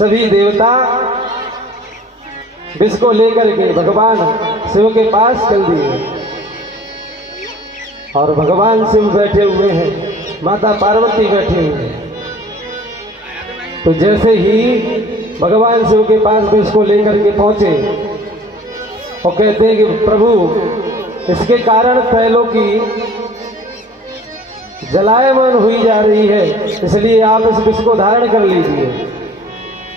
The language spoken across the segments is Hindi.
सभी देवता विष को लेकर के भगवान शिव के पास चल दिए और भगवान शिव बैठे हुए हैं, माता पार्वती बैठे हुए हैं। तो जैसे ही भगवान शिव के पास विष को लेकर के पहुंचे और कहते हैं कि प्रभु इसके कारण पैलों की जलायमान हुई जा रही है, इसलिए आप इस विष को धारण कर लीजिए।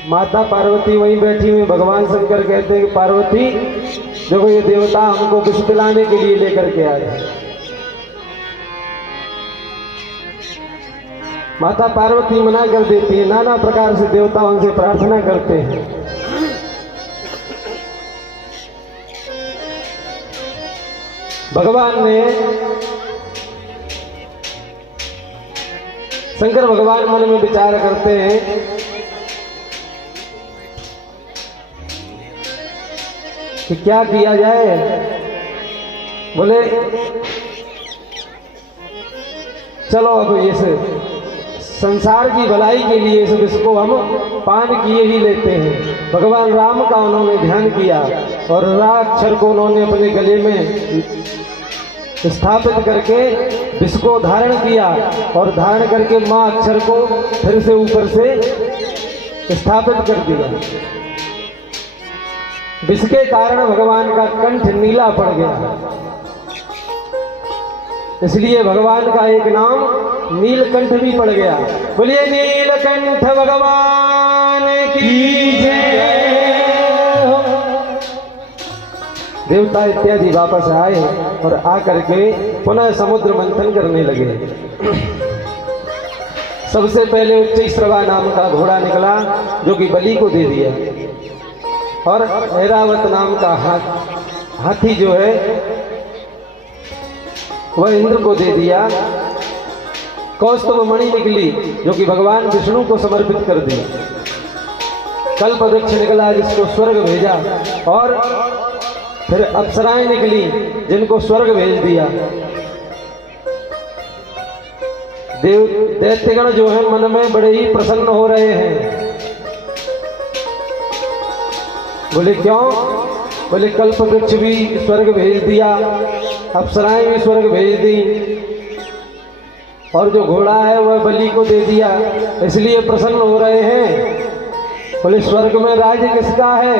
माता पार्वती वहीं बैठी हुई, भगवान शंकर कहते हैं कि पार्वती देखो ये देवता हमको विष पिलाने के लिए लेकर के आए। माता पार्वती मना कर देती है, नाना प्रकार से देवता उनसे प्रार्थना करते हैं। भगवान ने शंकर भगवान मन में विचार करते हैं कि क्या किया जाए। बोले चलो अब इस संसार की भलाई के लिए इस विष को हम पान किए ही लेते हैं। भगवान राम का उन्होंने ध्यान किया और राक्षर को उन्होंने अपने गले में स्थापित करके विष को धारण किया और धारण करके मां अक्षर को फिर से ऊपर से स्थापित कर दिया। विष के कारण भगवान का कंठ नीला पड़ गया, इसलिए भगवान का एक नाम नीलकंठ भी पड़ गया। बोलिए नीलकंठ भगवान की जय। देवता इत्यादि वापस आए और आकर के पुनः समुद्र मंथन करने लगे। सबसे पहले उच्चैश्रवा नाम का घोड़ा निकला जो कि बलि को दे दिया, और ऐरावत नाम का हाथी जो है वह इंद्र को दे दिया। कौस्तुभ मणि निकली जो कि भगवान विष्णु को समर्पित कर दी। कल्प वृक्ष निकला जिसको स्वर्ग भेजा, और फिर अप्सराएं निकली जिनको स्वर्ग भेज दिया। दैत्यगण जो है मन में बड़े ही प्रसन्न हो रहे हैं। बोले क्यों? बोले कल्प वृक्ष भी स्वर्ग भेज दिया, अप्सराएं भी स्वर्ग भेज दी, और जो घोड़ा है वह बलि को दे दिया, इसलिए प्रसन्न हो रहे हैं। बोले स्वर्ग में राज्य किसका है?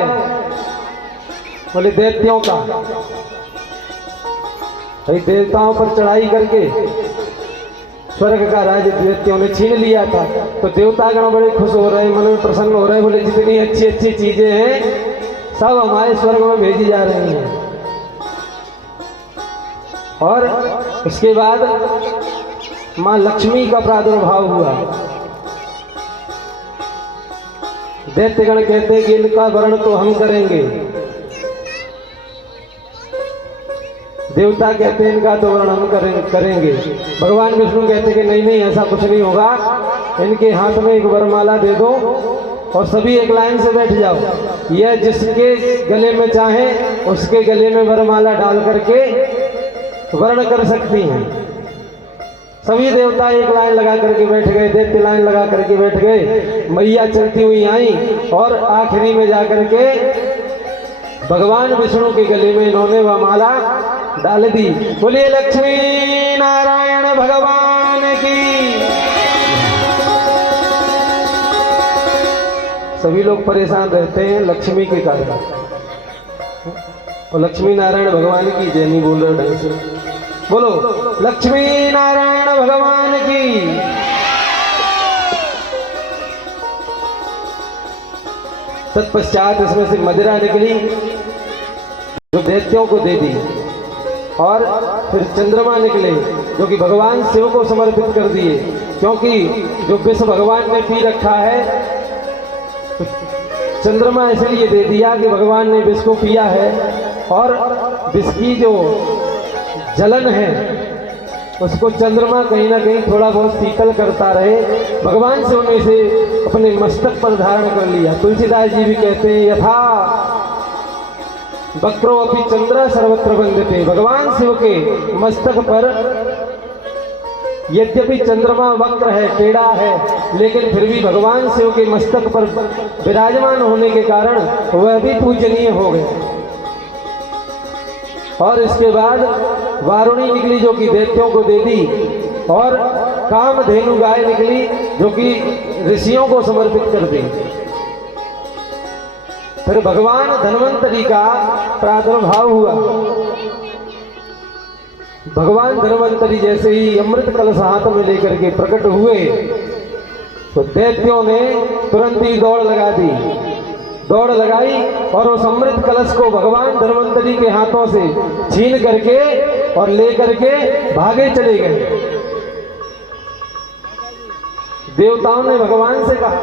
बोले दैत्यों का। भाई देवताओं पर चढ़ाई करके स्वर्ग का राज्य दैत्यों ने छीन लिया था। तो देवतागण बड़े खुश हो रहे, मन में प्रसन्न हो रहे। बोले जितनी अच्छी अच्छी चीजें हैं सब हमारे स्वर्ग में भेजी जा रही हैं। और इसके बाद मां लक्ष्मी का प्रादुर्भाव हुआ। दैत्यगण कहते हैं कि इनका वर्ण तो हम करेंगे, देवता कहते हैं इनका तो वर्ण हम करेंगे। भगवान विष्णु कहते हैं कि नहीं नहीं ऐसा कुछ नहीं होगा, इनके हाथ में एक वरमाला दे दो और सभी एक लाइन से बैठ जाओ। यह जिसके गले में चाहे उसके गले में वरमाला डाल करके वर्ण कर सकती हैं। सभी देवता एक लाइन लगा करके बैठ गए, दैत्य लाइन लगा करके बैठ गए। मैया चलती हुई आई और आखिरी में जाकर के भगवान विष्णु के गले में इन्होंने वह माला डाल दी। बोलिए लक्ष्मी नारायण भगवान की। सभी लोग परेशान रहते हैं लक्ष्मी के कारण, और लक्ष्मी नारायण भगवान की जय नहीं बोल रहे ढंग से। बोलो लक्ष्मी नारायण भगवान की। तत्पश्चात इसमें से मदिरा निकली जो दैत्यों को दे दी, और फिर चंद्रमा निकले जो कि भगवान शिव को समर्पित कर दिए, क्योंकि जो विष भगवान ने पी रखा है चंद्रमा इसलिए दे दिया कि भगवान ने विष को पिया है, और विष की जो जलन है उसको चंद्रमा कहीं ना कहीं थोड़ा बहुत शीतल करता रहे। भगवान शिव ने इसे अपने मस्तक पर धारण कर लिया। तुलसीदास जी भी कहते हैं यथा वक्रो अपि चंद्र सर्वत्र वंदते। भगवान शिव के मस्तक पर यद्यपि चंद्रमा वक्र है, टेढ़ा है, लेकिन फिर भी भगवान शिव के मस्तक पर विराजमान होने के कारण वह भी पूजनीय हो गए। और इसके बाद वारुणी निकली जो कि दैत्यों को दे दी, और कामधेनु गाय निकली जो कि ऋषियों को समर्पित कर दी। फिर भगवान धन्वंतरी का प्रादुर्भाव हुआ। भगवान धन्वंतरी जैसे ही अमृत कलश हाथ में लेकर के प्रकट हुए तो दैत्यों ने तुरंत ही दौड़ लगा दी, दौड़ लगाई और उस अमृत कलश को भगवान धन्वंतरी के हाथों से छीन करके और लेकर के भागे चले गए। देवताओं ने भगवान से कहा,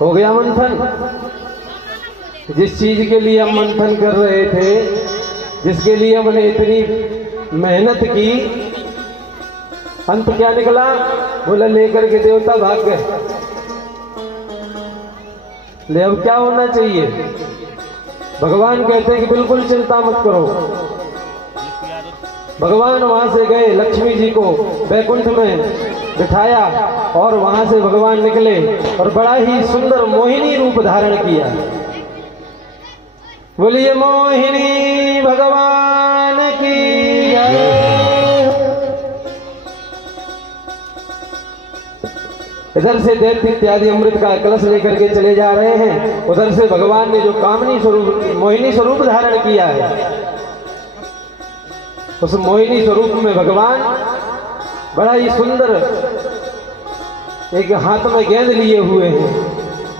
हो गया मंथन? जिस चीज के लिए हम मंथन कर रहे थे, जिसके लिए हमने इतनी मेहनत की, अंत क्या निकला? बोला लेकर के देवता भाग गए। ले अब क्या होना चाहिए? भगवान कहते हैं कि बिल्कुल चिंता मत करो। भगवान वहां से गए, लक्ष्मी जी को वैकुंठ में बिठाया और वहां से भगवान निकले और बड़ा ही सुंदर मोहिनी रूप धारण किया। बोलिए मोहिनी भगवान की जय। इधर से दैत्य इत्यादि अमृत का कलश लेकर के चले जा रहे हैं, उधर से भगवान ने जो कामनी स्वरूप मोहिनी स्वरूप धारण किया है, उस मोहिनी स्वरूप में भगवान बड़ा ही सुंदर एक हाथ में गेंद लिए हुए हैं।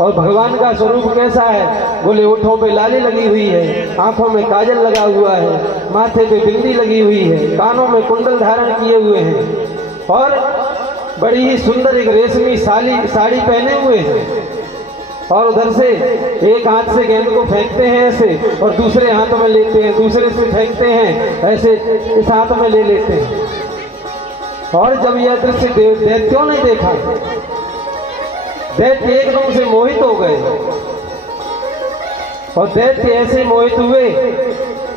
और भगवान का स्वरूप कैसा है? बोले होठों पे लाली लगी हुई है, आंखों में काजल लगा हुआ है, माथे पे बिंदी लगी हुई है, कानों में कुंडल धारण किए हुए हैं और बड़ी ही सुंदर एक रेशमी साड़ी पहने हुए हैं। और उधर से एक हाथ से गेंद को फेंकते हैं ऐसे और दूसरे हाथ में लेते हैं, दूसरे से फेंकते हैं ऐसे, इस हाथ में ले लेते हैं। और जब यह दृश्य दैत्यों ने देखा, दैत्य एकदम से मोहित हो गए और दैत्य ऐसे मोहित हुए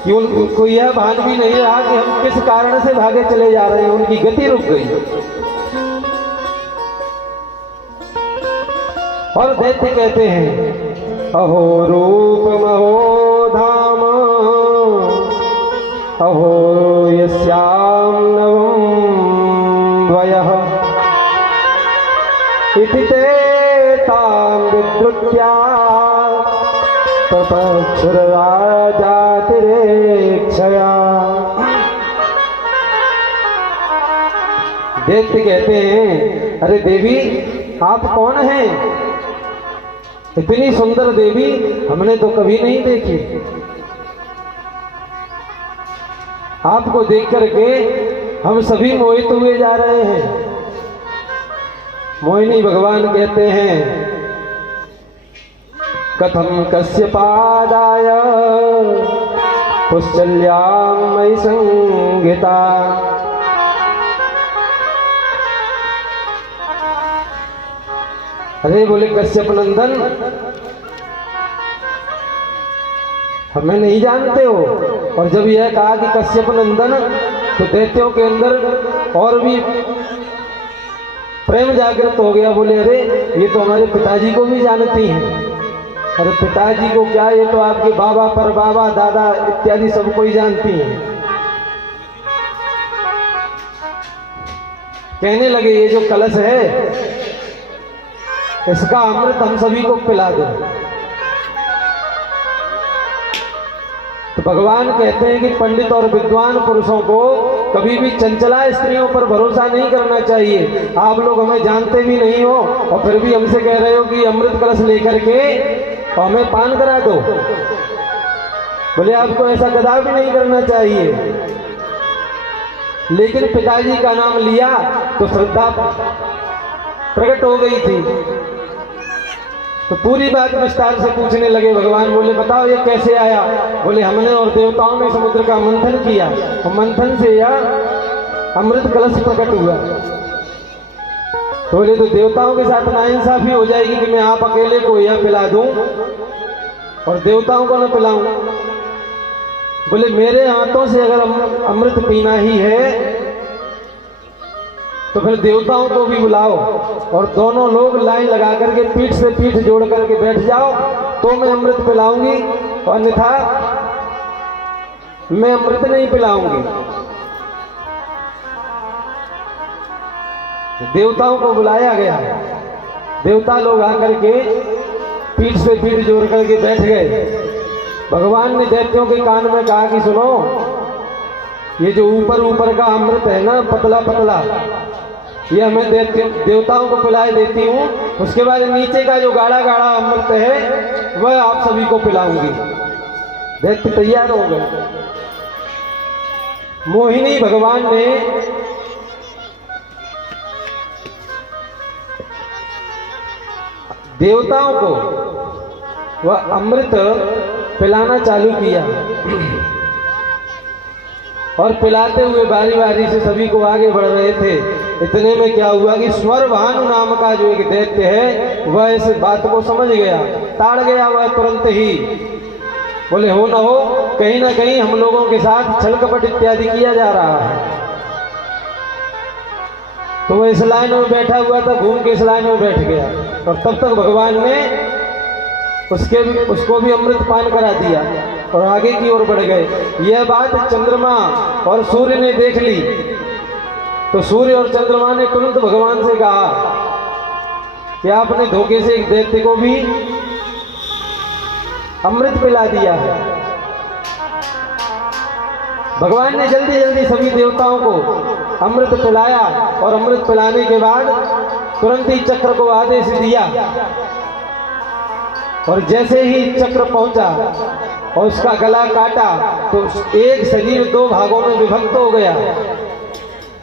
कि उनको यह भान भी नहीं रहा कि हम किस कारण से भागे चले जा रहे हैं। उनकी गति रुक गई और दैत्य कहते हैं, अहो रूप महो धाम, अहो यस्याम नवम द्वयः, इति ते तां विद्रुत्या जातिरेक्षया। दैत्य कहते हैं, अरे देवी आप कौन हैं? इतनी सुंदर देवी हमने तो कभी नहीं देखी। आपको देख करके हम सभी मोहित हुए जा रहे हैं। मोहिनी भगवान कहते हैं, कथम कश्यपादाय पुश्चल्यां मयि संगीता। अरे बोले कश्यप नंदन, हमें नहीं जानते हो? और जब यह कहा कि कश्यप नंदन, तो दैत्यों के अंदर और भी प्रेम जागृत हो गया। बोले अरे ये तो हमारे पिताजी को भी जानती हैं। अरे पिताजी को क्या, ये तो आपके बाबा पर बाबा दादा इत्यादि सबको ही जानती हैं। कहने लगे ये जो कलश है इसका अमृत हम सभी को पिला दो। तो भगवान कहते हैं कि पंडित और विद्वान पुरुषों को कभी भी चंचला स्त्रियों पर भरोसा नहीं करना चाहिए। आप लोग हमें जानते भी नहीं हो और फिर भी हमसे कह रहे हो कि अमृत कलश लेकर के और हमें पान करा दो। बोले आपको ऐसा कदा भी नहीं करना चाहिए। लेकिन पिताजी का नाम लिया तो श्रद्धा प्रकट हो गई थी। तो पूरी बात विस्तार से पूछने लगे। भगवान बोले बताओ ये कैसे आया? बोले हमने और देवताओं ने समुद्र का मंथन किया और मंथन से यह अमृत कलश प्रकट हुआ। तो बोले तो देवताओं के साथ नाइंसाफी हो जाएगी कि मैं आप अकेले को यह पिला दूं और देवताओं को न पिलाऊं। बोले मेरे हाथों से अगर अमृत पीना ही है तो फिर देवताओं को भी बुलाओ और दोनों लोग लाइन लगा करके पीठ से पीठ जोड़ करके बैठ जाओ, तो मैं अमृत पिलाऊंगी, अन्यथा मैं अमृत नहीं पिलाऊंगी। देवताओं को बुलाया गया, देवता लोग आकर के पीठ से पीठ जोड़ करके बैठ गए। भगवान ने दैत्यों के कान में कहा कि सुनो, ये जो ऊपर ऊपर का अमृत है ना, पतला पतला, ये मैं देवताओं को पिलाए देती हूँ, उसके बाद नीचे का जो गाढ़ा गाढ़ा अमृत है वह आप सभी को पिलाऊंगी। दैत्य तैयार हो गए। मोहिनी भगवान ने देवताओं को वह अमृत पिलाना चालू किया और पिलाते हुए बारी बारी से सभी को आगे बढ़ रहे थे। इतने में क्या हुआ कि स्वरभानु नाम का जो एक दैत्य है वह इस बात को समझ गया, ताड़ गया वह तुरंत ही। बोले हो न हो, कहीं ना कहीं हम लोगों के साथ छल कपट इत्यादि किया जा रहा है। तो वह इस लाइन में बैठा हुआ था, घूम के इस लाइन में बैठ गया और तब तक भगवान ने उसको भी अमृत पान करा दिया और आगे की ओर बढ़ गए। यह बात चंद्रमा और सूर्य ने देख ली, तो सूर्य और चंद्रमा ने तुरंत भगवान से कहा कि आपने धोखे से एक दैत्य को भी अमृत पिला दिया है। भगवान ने जल्दी जल्दी सभी देवताओं को अमृत पिलाया और अमृत पिलाने के बाद तुरंत ही चक्र को आदेश दिया और जैसे ही चक्र पहुंचा और उसका गला काटा तो एक शरीर दो भागों में विभक्त हो गया।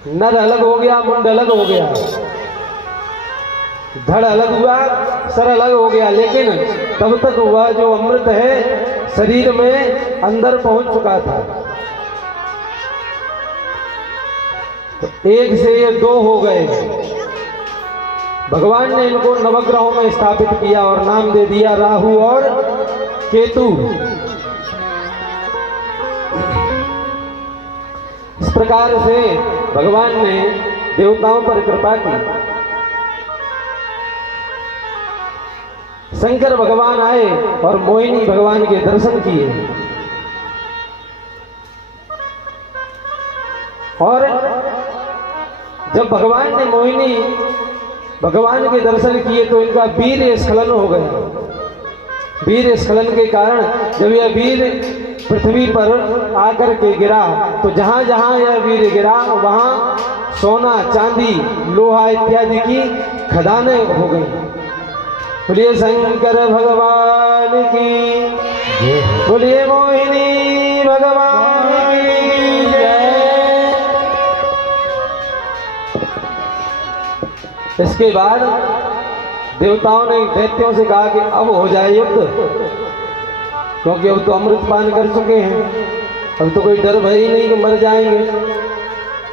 नर अलग हो गया, मुंड अलग हो गया, धड़ अलग हुआ, सर अलग हो गया, लेकिन तब तक वह जो अमृत है शरीर में अंदर पहुंच चुका था। तो एक से ये दो हो गए। भगवान ने इनको नवग्रहों में स्थापित किया और नाम दे दिया राहु और केतु। इस प्रकार से भगवान ने देवताओं पर कृपा की। शंकर भगवान आए और मोहिनी भगवान के दर्शन किए और जब भगवान ने मोहिनी भगवान के दर्शन किए तो इनका वीर स्खलन हो गया। वीर स्खलन के कारण जब यह वीर पृथ्वी पर आकर के गिरा तो जहां जहां यह वीर गिरा वहां सोना, चांदी, लोहा इत्यादि की खदानें हो गई। बोलिए शंकर भगवान की, बोलिए मोहिनी भगवान की जय। इसके बाद देवताओं ने दैत्यों से कहा कि अब हो जाए युद्ध, क्योंकि अब तो अमृत पान कर चुके हैं, अब तो कोई डर भय ही नहीं कि मर जाएंगे।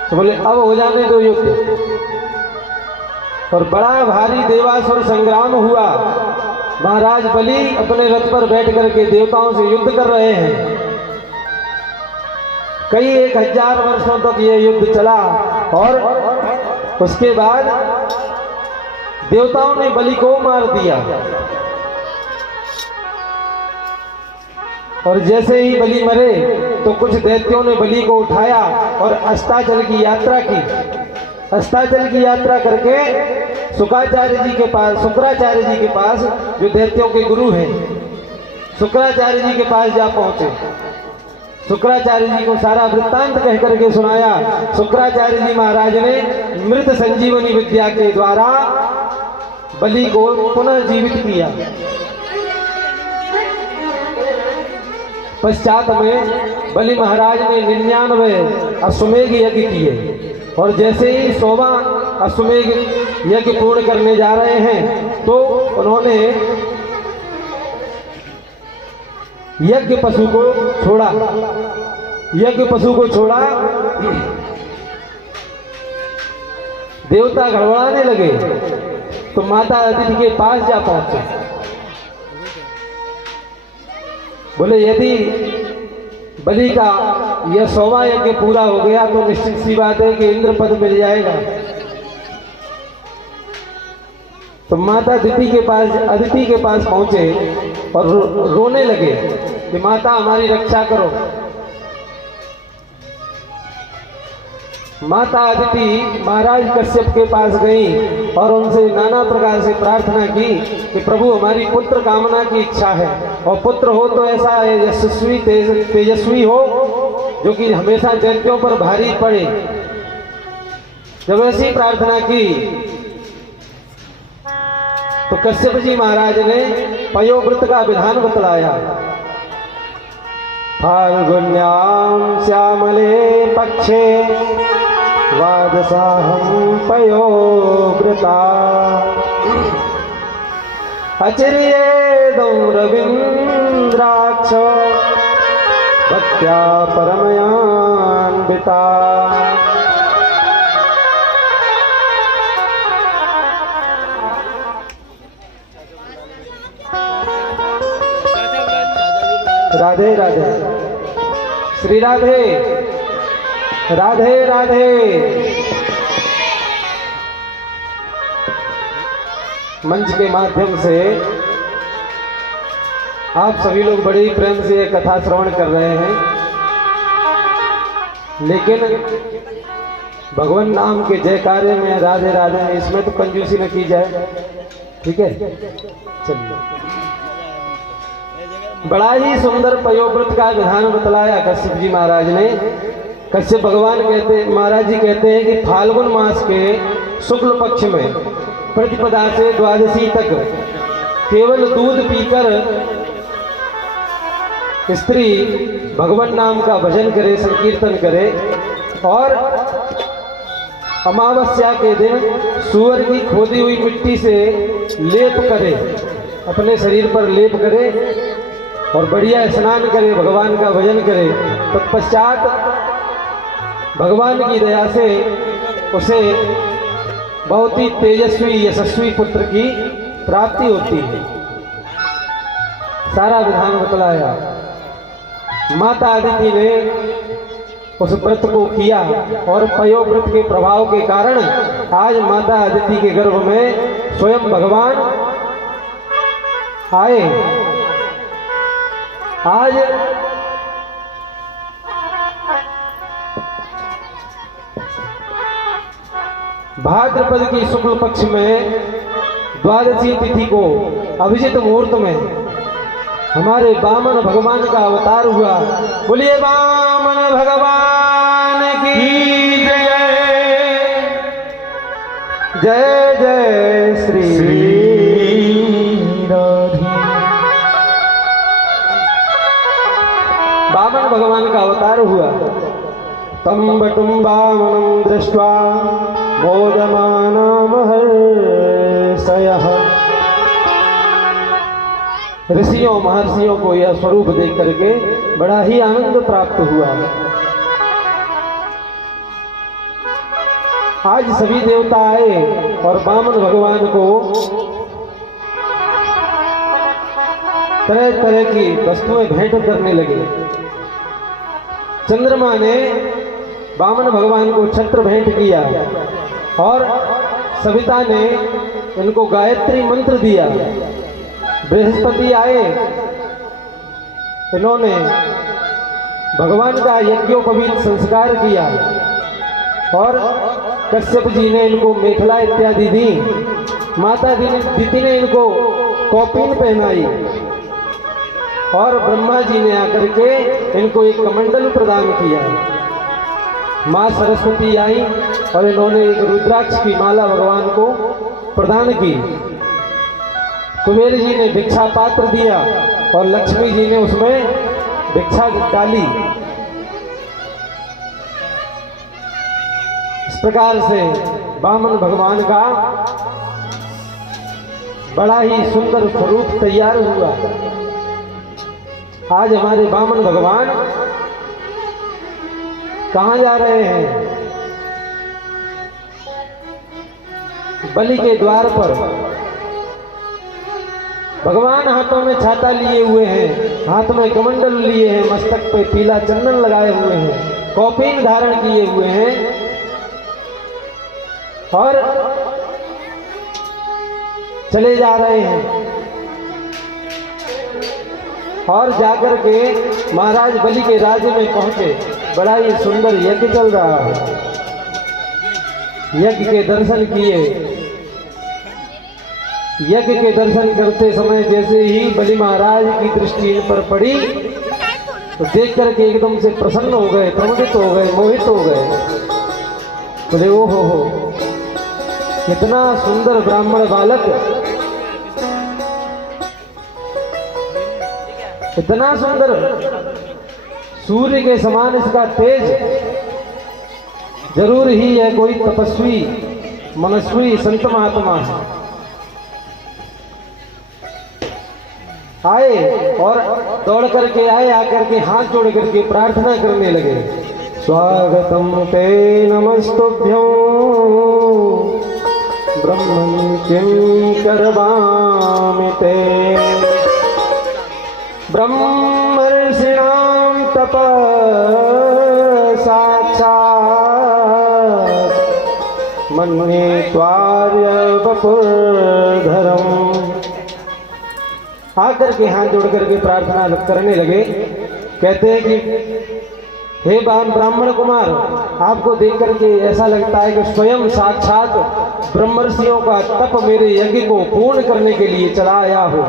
तो बोले अब हो जाने दो युद्ध। और बड़ा भारी देवासुर संग्राम हुआ। महाराज बलि अपने रथ पर बैठ करके देवताओं से युद्ध कर रहे हैं। कई 1000 वर्षों तक यह युद्ध चला और उसके बाद देवताओं ने बलि को मार दिया। और जैसे ही बलि मरे तो कुछ दैत्यों ने बलि को उठाया और अस्ताचल की यात्रा की। अस्ताचल की यात्रा करके शुक्राचार्य जी के पास जो दैत्यों के गुरु हैं, शुक्राचार्य जी के पास जा पहुंचे। शुक्राचार्य जी को सारा वृत्तांत कह करके सुनाया। शुक्राचार्य जी महाराज ने मृत संजीवनी विद्या के द्वारा बलि को पुनः जीवित किया। पश्चात में बलि महाराज ने 99 अश्वमेघ यज्ञ किए और जैसे ही 100वां अश्वमेघ यज्ञ पूर्ण करने जा रहे हैं तो उन्होंने यज्ञ पशु को छोड़ा। यज्ञ पशु को छोड़ा, देवता गड़बड़ाने लगे तो माता अदिति के पास जा पहुंचे। बोले यदि बलि का यह 100वां यज्ञ पूरा हो गया तो निश्चित सी बात है कि इंद्र पद मिल जाएगा। तो माता अदिति के पास पहुंचे और रोने लगे कि माता हमारी रक्षा करो। माता अदिति महाराज कश्यप के पास गई और उनसे नाना प्रकार से प्रार्थना की कि प्रभु हमारी पुत्र कामना की इच्छा है, और पुत्र हो तो ऐसा यशस्वी तेजस्वी हो जो कि हमेशा दैत्यों पर भारी पड़े। जब ऐसी प्रार्थना की तो कश्यप जी महाराज ने पयोव्रत का विधान बतलाया। फाल्गुन्यां श्यामले पक्षे द्वादशाहं पयोव्रता अचिर्येदं रवीन्द्राक्ष भक्त्या परमयान्विता। राधे राधे, श्री राधे राधे राधे। मंच के माध्यम से आप सभी लोग बड़े ही प्रेम से कथा श्रवण कर रहे हैं, लेकिन भगवान नाम के जय कार्य में राधे राधे में इसमें तो कंजूसी न की जाए। ठीक है, चलिए। बड़ा ही सुंदर पयोव्रत का विधान बतलाया कश्यप जी महाराज ने। कश्यप भगवान महाराज जी कहते हैं कि फाल्गुन मास के शुक्ल पक्ष में प्रतिपदा से द्वादशी तक केवल दूध पीकर स्त्री भगवान नाम का भजन करे, संकीर्तन करे, और अमावस्या के दिन सूअर की खोदी हुई मिट्टी से लेप करे, अपने शरीर पर लेप करे और बढ़िया स्नान करे, भगवान का भजन करे। तत्पश्चात भगवान की दया से उसे बहुत ही तेजस्वी यशस्वी पुत्र की प्राप्ति होती है। सारा विधान बतलाया। माता अदिति ने उस व्रत को किया और पयोव्रत के प्रभाव के कारण आज माता अदिति के गर्भ में स्वयं भगवान आए। आज भाद्रपद की शुक्ल पक्ष में द्वादशी तिथि को अभिजित मुहूर्त में हमारे वामन भगवान का अवतार हुआ। बोलिए वामन भगवान की जय। जय जय श्री राधे। वामन भगवान का अवतार हुआ। तम बटुम वामनं दृष्ट्वा मोदमाना महर्षयः। ऋषियों महर्षियों को यह स्वरूप देख करके बड़ा ही आनंद प्राप्त हुआ। आज सभी देवता आए और वामन भगवान को तरह तरह की वस्तुएं भेंट करने लगे। चंद्रमा ने वामन भगवान को छत्र भेंट किया और सविता ने इनको गायत्री मंत्र दिया। बृहस्पति आए, इन्होंने भगवान का यज्ञोपवीत संस्कार किया और कश्यप जी ने इनको मेखला इत्यादि दी। माता अदिति ने इनको कौपीन पहनाई और ब्रह्मा जी ने आकर के इनको एक कमंडल प्रदान किया। माँ सरस्वती आई और इन्होंने एक रुद्राक्ष की माला भगवान को प्रदान की। कुबेर जी ने भिक्षा पात्र दिया और लक्ष्मी जी ने उसमें भिक्षा डाली। इस प्रकार से वामन भगवान का बड़ा ही सुंदर स्वरूप तैयार हुआ। आज हमारे वामन भगवान कहाँ जा रहे हैं? बलि के द्वार पर। भगवान हाथों में छाता लिए हुए हैं, हाथ में कमंडल लिए हैं, मस्तक पे पीला चंदन लगाए हुए हैं, कौपीन धारण किए हुए हैं और चले जा रहे हैं। और जाकर के महाराज बलि के राज्य में पहुंचे। बड़ा ही सुंदर यज्ञ चल रहा है। यज्ञ के दर्शन किए। यज्ञ के दर्शन करते समय जैसे ही बलि महाराज की दृष्टि इन पर पड़ी तो देख करके एकदम से प्रसन्न हो गए, प्रमुदित हो गए, मोहित हो गए। बोले ओ हो, कितना सुंदर ब्राह्मण बालक, इतना सुंदर, सूर्य के समान इसका तेज। जरूर ही है कोई तपस्वी मनस्वी संत महात्मा है। आए और दौड़ करके आए, आकर के हाथ जोड़ करके प्रार्थना करने लगे। स्वागतम ते नमस्तुभ्यं ब्रह्मन् किं करवामि ते ब्रह्मर्षिणां तप साक्षात् मन्ये त्वार्य वपुर्धरम्। आकर के हाथ जोड़ करके प्रार्थना करने लगे। कहते हैं कि हे ब्राह्मण कुमार, आपको देख करके ऐसा लगता है कि स्वयं साक्षात ब्रह्मर्षियों का तप मेरे यज्ञ को पूर्ण करने के लिए चला आया हो।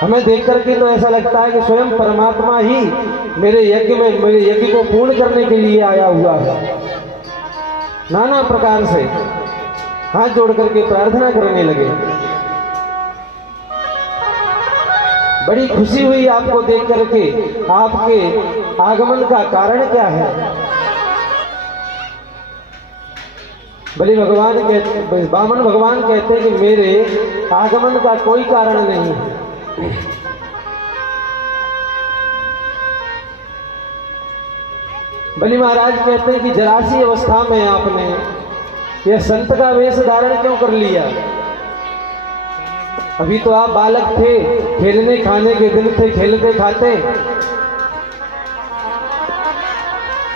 हमें देख करके तो ऐसा लगता है कि स्वयं परमात्मा ही मेरे यज्ञ को पूर्ण करने के लिए आया हुआ है। नाना प्रकार से हाथ जोड़ करके प्रार्थना करने लगे। बड़ी खुशी हुई आपको देख करके। आपके आगमन का कारण क्या है? बामन भगवान कहते हैं कि मेरे आगमन का कोई कारण नहीं है। बलि महाराज कहते हैं कि जरासी अवस्था में आपने यह संत का वेश धारण क्यों कर लिया? अभी तो आप बालक थे, खेलने खाने के दिन थे, खेलते खाते।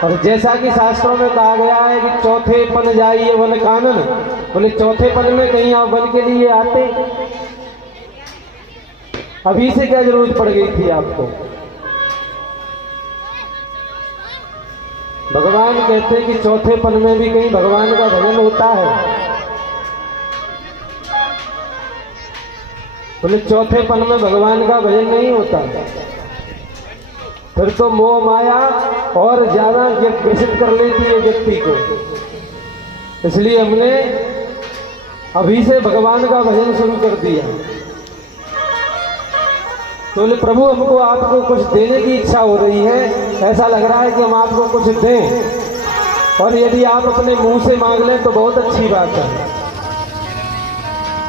और जैसा कि शास्त्रों में कहा गया है कि चौथे पन जाइए वन कानन, बोले चौथे पन में कहीं आप वन के लिए आते? अभी से क्या जरूरत पड़ गई थी आपको? भगवान कहते हैं कि चौथे पन में भी कहीं भगवान का भजन होता है? बोले चौथे पन में भगवान का भजन नहीं होता। फिर तो मोह माया और ज्यादा ग्रसित कर लेती है व्यक्ति को। इसलिए हमने अभी से भगवान का भजन शुरू कर दिया। तो बोले प्रभु, हमको आपको कुछ देने की इच्छा हो रही है। ऐसा लग रहा है कि हम आपको कुछ दें, और यदि आप अपने मुंह से मांग लें तो बहुत अच्छी बात है।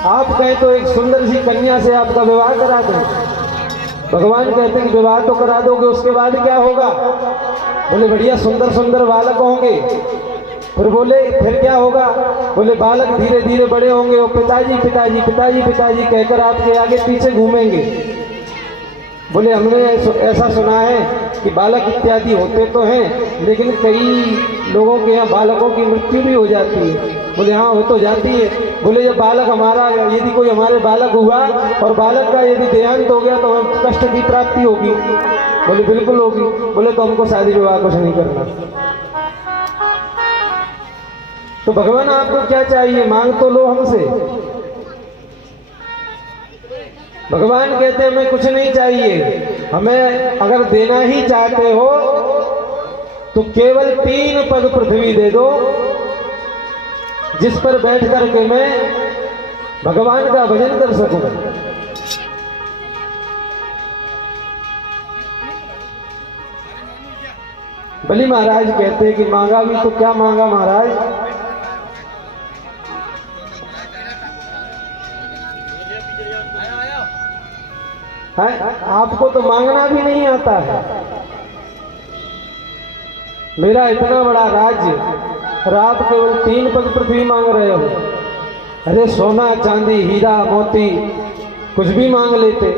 आप कहें तो एक सुंदर सी कन्या से आपका विवाह करा दें। भगवान कहते हैं कि विवाह तो करा दोगे, उसके बाद क्या होगा? बोले बढ़िया सुंदर सुंदर बालक होंगे। फिर बोले फिर क्या होगा? बोले बालक धीरे धीरे बड़े होंगे और पिताजी पिताजी पिताजी पिताजी कहकर आपके आगे पीछे घूमेंगे। बोले हमने ऐसा सुना है कि बालक इत्यादि होते तो हैं, लेकिन कई लोगों के यहाँ बालकों की मृत्यु भी हो जाती है। बोले हाँ, हो तो जाती है। बोले जब बालक हमारा, यदि कोई हमारे बालक हुआ और बालक का यदि देहांत हो गया तो हम कष्ट की प्राप्ति होगी। बोले बिल्कुल होगी। बोले तो हमको शादी विवाह कुछ नहीं करना। तो भगवान आपको क्या चाहिए? मांग तो लो हमसे। भगवान कहते हैं हमें कुछ नहीं चाहिए। हमें अगर देना ही चाहते हो तो केवल 3 पग पृथ्वी दे दो, जिस पर बैठ करके मैं भगवान का भजन कर सकूं। बलि महाराज कहते हैं कि मांगा भी तो क्या मांगा महाराज? है? आपको तो मांगना भी नहीं आता है। मेरा इतना बड़ा राज्य और आप केवल 3 पग पृथ्वी मांग रहे हो। अरे सोना चांदी हीरा मोती कुछ भी मांग लेते।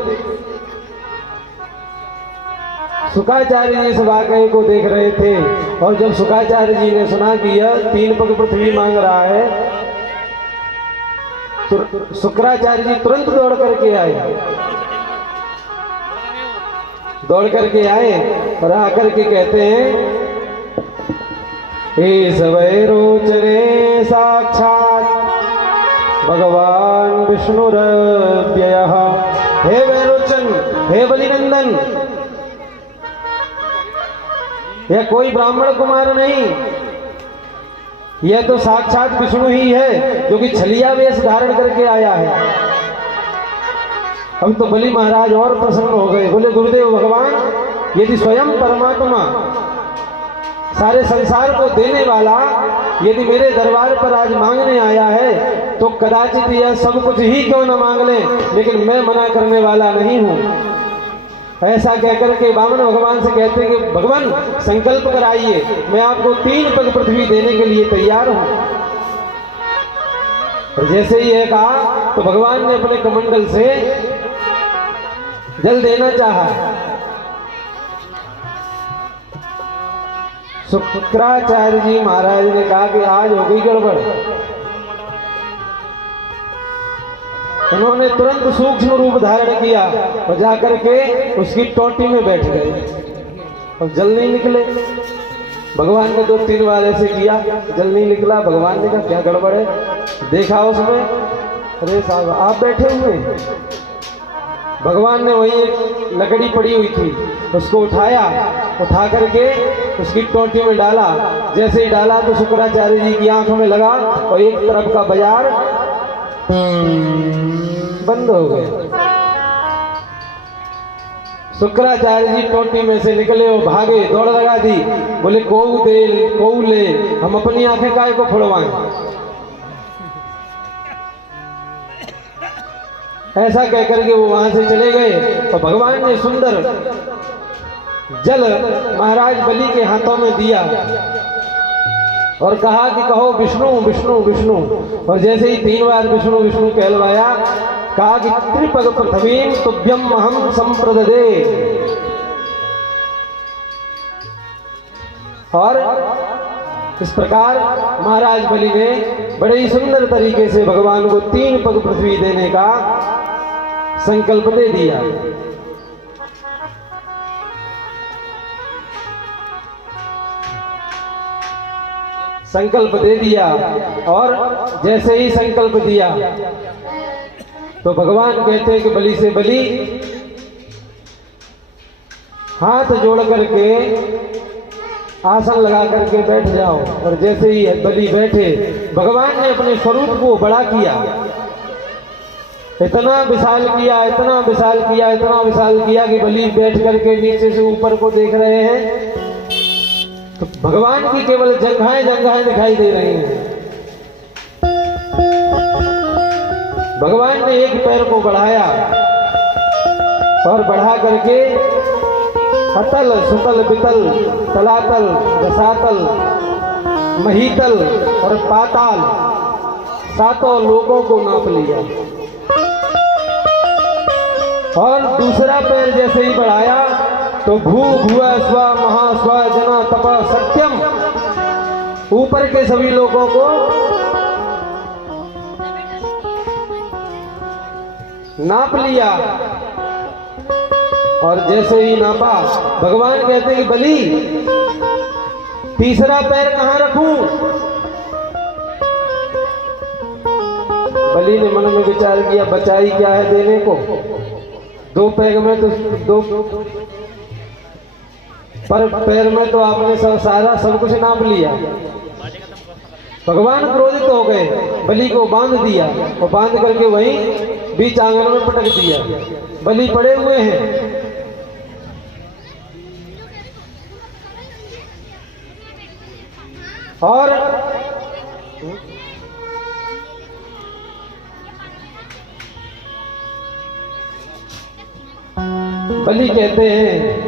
शुक्राचार्य जी इस वाकये को देख रहे थे और जब शुक्राचार्य जी ने सुना कि यह 3 पग पृथ्वी मांग रहा है तो शुक्राचार्य जी तुरंत दौड़ करके आए और आकर के कहते हैं, हे सवै रोचने साक्षात भगवान विष्णुरव्ययः। हे वैरोचन, हे बलिनंदन, यह कोई ब्राह्मण कुमार नहीं, यह तो साक्षात विष्णु ही है जो कि छलिया वेश धारण करके आया है। अब तो बलि महाराज और प्रसन्न हो गए, बोले गुरुदेव भगवान, यदि स्वयं परमात्मा सारे संसार को देने वाला यदि मेरे दरबार पर आज मांगने आया है तो कदाचित यह सब कुछ ही क्यों न मांग ले, लेकिन मैं मना करने वाला नहीं हूं। ऐसा कहकर के वामन भगवान से कहते हैं कि भगवान संकल्प कराइए, मैं आपको 3 पग पृथ्वी देने के लिए तैयार हूं। और जैसे ही यह कहा तो भगवान ने अपने कमंडल से जल देना चाहा। शुक्राचार्य जी महाराज ने कहा कि आज हो गई गड़बड़। उन्होंने तुरंत सूक्ष्म रूप धारण किया और जाकर के उसकी टोटी में बैठ गए और जल नहीं निकले। भगवान ने 2-3 बार ऐसे किया, जल नहीं निकला। भगवान ने कहा क्या गड़बड़ है, देखा उसमें, अरे साहब आप बैठे हुए। भगवान ने वही एक लकड़ी पड़ी हुई थी उसको उठा करके उसकी टोटी में डाला। जैसे ही डाला तो शुक्राचार्य जी की आंखों में लगा और एक तरफ का बाजार बंद हो गए। शुक्राचार्य जी टोटी में से निकले और भागे, दौड़ लगा दी, बोले कोऊ ले, हम अपनी आंखें काहे को फोड़वाएं। ऐसा कहकर के वो वहां से चले गए और भगवान ने सुंदर जल महाराज बलि के हाथों में दिया और कहा कि कहो विष्णु विष्णु विष्णु। और जैसे ही 3 बार विष्णु विष्णु कहलवाया, कहा कि त्रिपग पृथ्वीं तुभ्यम अहम संप्रददे। और इस प्रकार महाराज बलि ने बड़े ही सुंदर तरीके से भगवान को 3 पग पृथ्वी देने का संकल्प दे दिया। संकल्प दे दिया और जैसे ही संकल्प दिया तो भगवान कहते हैं कि बलि से बलि हाथ जोड़ करके आसन लगा करके बैठ जाओ। और जैसे ही बलि बैठे, भगवान ने अपने स्वरूप को बड़ा किया, इतना विशाल किया, इतना विशाल किया, इतना विशाल किया कि बलि बैठ करके नीचे से ऊपर को देख रहे हैं तो भगवान की केवल जंघाएं दिखाई दे रही हैं। भगवान ने एक पैर को बढ़ाया और बढ़ा करके अतल सुतल बितल तलातल रसातल महीतल और पाताल 7 लोगों को नाप लिया। और दूसरा पैर जैसे ही बढ़ाया तो भू भुआ स्व महास्व जना तप सत्यम, ऊपर के सभी लोगों को नाप लिया। और जैसे ही नापा, भगवान कहते हैं कि बलि तीसरा पैर कहां रखूं। बलि ने मन में विचार किया, बचाई क्या है देने को, 2 पैर में तो 2 पर पैर में तो आपने सारा सब कुछ नाप लिया। भगवान क्रोधित हो गए, बलि को बांध दिया और बांध करके वहीं बीच आंगन में पटक दिया। बलि पड़े हुए हैं। और बलि कहते हैं